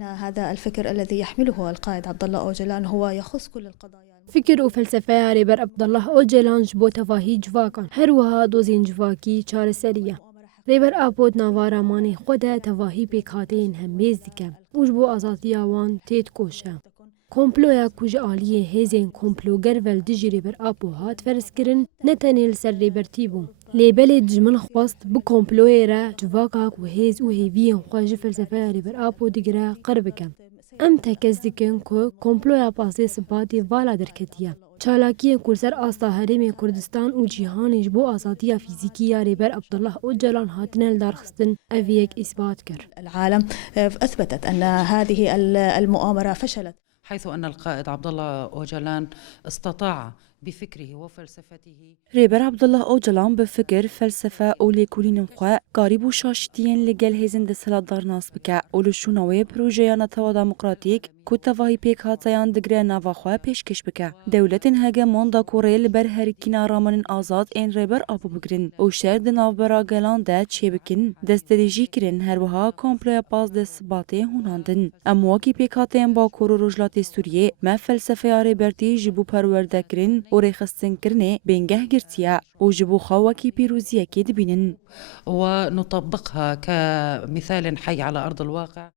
هذا الفكر الذي يحمله القائد عبد الله أوجلان هو يخص كل القضايا. فکر و فلسفه رهبر عبدالله اوجلان جبو تفاهی جواکان هر وها دوزین جواکی چار سریه. رهبر آپود نوارا مانی خود تفاهی پیکاتین هم بیز دیکه و جبو آزادی آوان تید کوشه. کمپلویا کوج آلیه هزین کمپلوگر ول دیجی رهبر آپو هات فرس کرن نتنیل سر رهبر تیبون. لیبل دجمن خواست بو کمپلوی را جواکا و هز و هیویان خواج فلسفه رهبر آپو دیگره قرب کن. ام تکز دیکن که کمپلویا پاسه سباتی والا درکتیه. چالاکی کلسر آستا هرم کردستان و جهانش بو آزادی فیزیکی یا رهبر عبدالله اوجلان هاتنل دارخستن اویک اثبات کرد. العالم أثبتت أن هذه المؤامرة فشلت، حيث أن القائد عبد الله أوجلان استطاع بفكره وفلسفته. رهبر عبدالله اوجلان بفکر فلسفه و لیکولین خوا قریب و شاشتین لگل هزن دستلات دار ناس بکه و لشونوی پروژیان توا دموکراتیک که تواهی پیک هاتیان دگره نواخوا پیشکش بکه. دولت هگه ماندا کوریل بر هرکینا رامن آزاد این رهبر آبو بگرن و شرد ناوبرا گلان ده چه بکن دست دیجی کرن هر وها کامپلویا باز دست باته هوناندن. امواکی پیک هاتیان با کورو رجلات سوریه ما فلسفه رهبرتی جبو پرورده کرن و رخصتن کرنه بینگه گرتیا و جبو خواکی پیروزیه که دبینن ونطبقها كمثال حي على أرض الواقع.